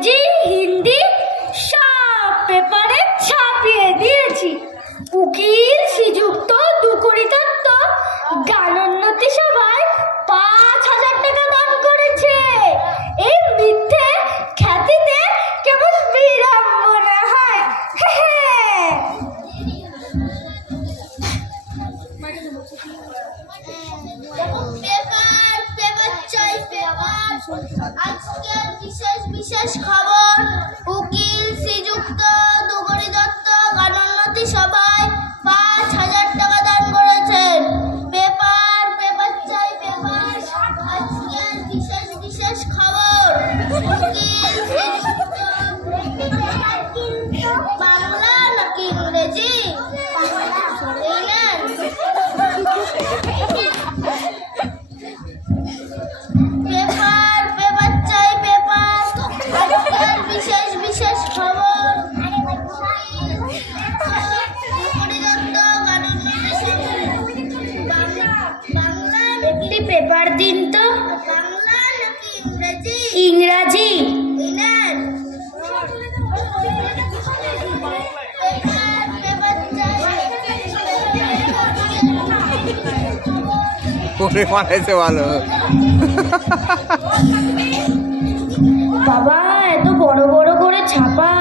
ইংরেজি, হিন্দি সব পেপারে ছাপিয়ে দিয়েছি। উকিল শ্রীযুক্ত দুকুড়ি দত্ত গানোন্নতি সভায় ৫,০০০ টাকা দান করেছে। এই মিথ্যে খ্যাতিতে কেমন বিড়ম্বনা হয়। আজকের বিশেষ খবর, উকিল শ্রীযুক্ত দুকুড়ি দত্ত গানোন্নতি সভায় ৫,০০০ টাকা দান করেছেন। পেপার চাই পেপার। আজকের বিশেষ খবর, উকিল শ্রীযুক্ত বাংলা নাকি ইংরেজি? পেপার চাই পেপার। আজকের বিশেষ খবর, একটি পেপার দিন তো। বাংলা নাকি ইংরেজি? ইংরাজি। করে মারাইছে ভালো। বাবা, এত বড় বড় করে ছাপা।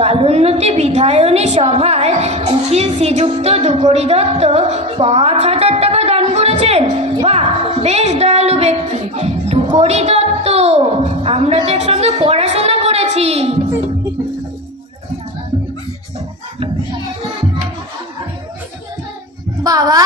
গানোন্নতি বিধায়নী সভায় উকিল শ্রীযুক্ত দুকুড়ি দত্ত ৫,০০০ টাকা দান করেছেন। বাহ, বেশ দয়ালু ব্যক্তি। দুকুড়ি দত্ত, আমরা তো একসঙ্গে পড়াশোনা করেছি। বাবা